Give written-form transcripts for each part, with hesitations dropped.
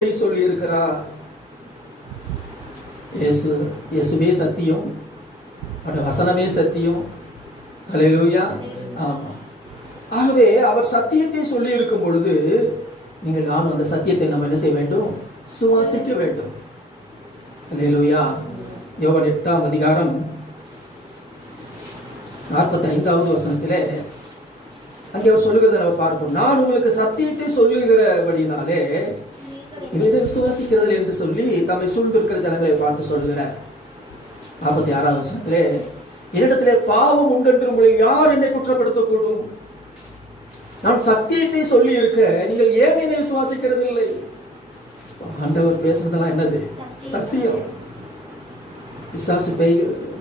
சொல்லி இருக்கிறார். இயேசுவே சத்தியம், வசனமே சத்தியம். ஹல்லேலூயா. ஆமா. ஆகவே அவர் சத்தியத்தை சொல்லி இருக்கும் பொழுது நீங்கள் நானும் அந்த சத்தியத்தை நம்ம என்ன செய்ய வேண்டும்? சுவாசிக்க வேண்டும். ஹல்லேலூயா. யோவான் 8ஆம் அதிகாரம் 45வது வசனத்திலே அங்கே அவர் சொல்லுகிறத நம்ம பார்ப்போம். நான் உங்களுக்கு சத்தியத்தை சொல்லுகிறபடினாலே இதை விசுவாசிக்கிறது என்று சொல்லி தம்மை சூழ்ந்திருக்கிற ஜனங்களை பார்த்து சொல்லுகிறார். 46வது வசனத்திலே என்னிடத்திலே பாவம் உண்டென்று உங்களில் யார் என்னை குற்றப்படுத்தக்கூடும்? நான் சத்தியத்தை சொல்லி இருக்க நீங்கள் ஏன் என்னை விசுவாசிக்கிறது இல்லை? ஆண்டவர் பேசுறதெல்லாம் என்னது? சத்தியம். பிசாசு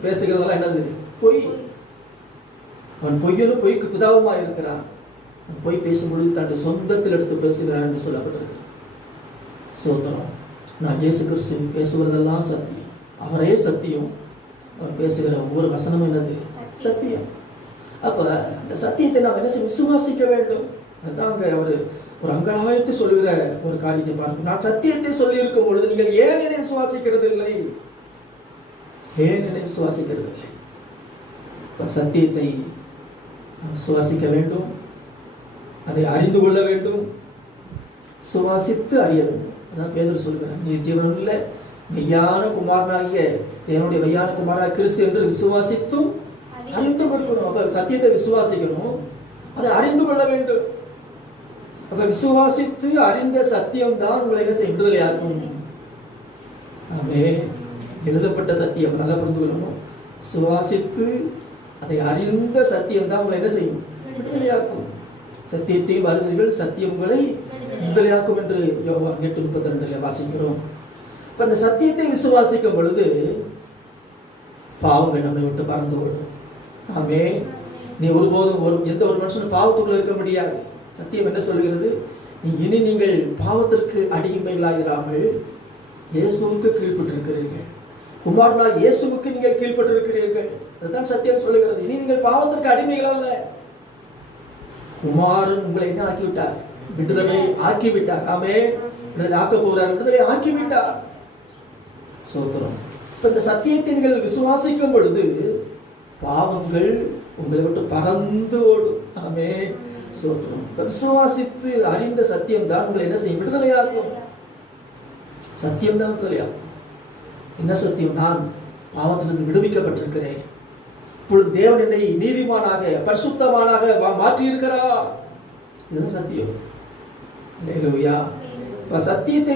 பேசுகிறதெல்லாம் என்னது? பொய். அவன் பொய்யனும் பொய்க்கு பிதாவுமா இருக்கிறான். பொய் பேசும்பொழுது தன் சொந்தத்தில் எடுத்து பேசுகிறான் என்று சொல்லப்பட்டிருக்கு. சோதரம். நான் இயேசு கிறிஸ்து பேசுவதெல்லாம் சத்தியம், அவரே சத்தியம். அவர் பேசுகிற ஒவ்வொரு வசனமும் என்னது? சத்தியம். அப்ப இந்த சத்தியத்தை நாம் என்ன செய்ய? விசுவாசிக்க வேண்டும். அதுதான் அங்க அவர் ஒரு அங்கலாயத்தை சொல்லுகிற ஒரு காரியத்தை பார்க்கணும். நான் சத்தியத்தை சொல்லி இருக்கும் பொழுது நீங்கள் ஏன் என்னை விசுவாசிக்கிறது இல்லை? ஏன் என்னை விசுவாசிக்கிறது இல்லை? சத்தியத்தை சுவாசிக்க வேண்டும், அதை அறிந்து கொள்ள வேண்டும், சுவாசித்து அறிய வேண்டும். அதான் பேதுரு சொல்கிறார், நீ ஜீவனுள்ள மெய்யான குமாரனாகிய என்னுடைய மெய்யான குமாரனாகிய கிறிஸ்து என்று விசுவாசித்தும் அறிந்து கொள்ளணும். அப்ப சத்தியத்தை விசுவாசிக்கணும், அதை அறிந்து கொள்ள வேண்டும். அப்ப விசுவாசித்து அறிந்த சத்தியம் தான் உங்களை என்ன செய்ய? விடுதலையாக்கும். ஆமே. எழுதப்பட்ட சத்தியம் நல்லா புரிந்து கொள்ளணும். சுவாசித்து அதை அறிந்த சத்தியம் தான் உங்களை என்ன செய்யும்? விடுதலையாக்கும். சத்தியத்தையும் அறிவீர்கள், சத்தியம் உங்களை விடுதலையாக்கும் என்று யோவான் 8:32 வாசிக்கிறோம். இப்ப அந்த சத்தியத்தை விசுவாசிக்கும் பொழுது பாவங்கள் நம்மை விட்டு பறந்து விடும். ஆமே. நீ ஒருபோதும் எந்த ஒரு மனுஷனும் பாவத்துக்குள்ள இருக்க முடியாது. சத்தியம் என்ன சொல்கிறது? இனி நீங்கள் பாவத்திற்கு அடிமைகளாகிறாமல் இயேசுவுக்கு கீழ்ப்பட்டிருக்கிறீர்கள். குமாரனா இயேசுவுக்கு நீங்கள் கீழ்ப்பட்டிருக்கிறீர்கள். அதுதான் சத்தியம் சொல்லுகிறது. இனி நீங்கள் பாவத்திற்கு அடிமைகள் அல்ல. குமாரன் உங்களை என்ன ஆக்கிவிட்டார்? விடுதலை ஆக்கிவிட்டார். ஆமே. விடுதலை ஆக்க போகிறார், விடுதலை ஆக்கிவிட்டார். சோத்திரம். இந்த சத்தியத்தை நீங்கள் விசுவாசிக்கும் பொழுது பாவங்கள் உங்களை விட்டு பறந்து ஓடும். ஆமே. சோத்திரம். விசுவாசித்து அறிந்த சத்தியம் தான் உங்களை என்ன செய்யும்? விடுதலையாகும். சத்தியம் தான் விடுதலையாகும். என்ன சத்தியம்? நான் பாவத்திலிருந்து விடுவிக்கப்பட்டிருக்கிறேன். இப்பொழுது தேவன் என்னை நீதிமானாக பரிசுத்தமானாக மாற்றி இருக்கிறார். இதுதான் சத்தியம். ஹல்லேலூயா. சத்தியத்தை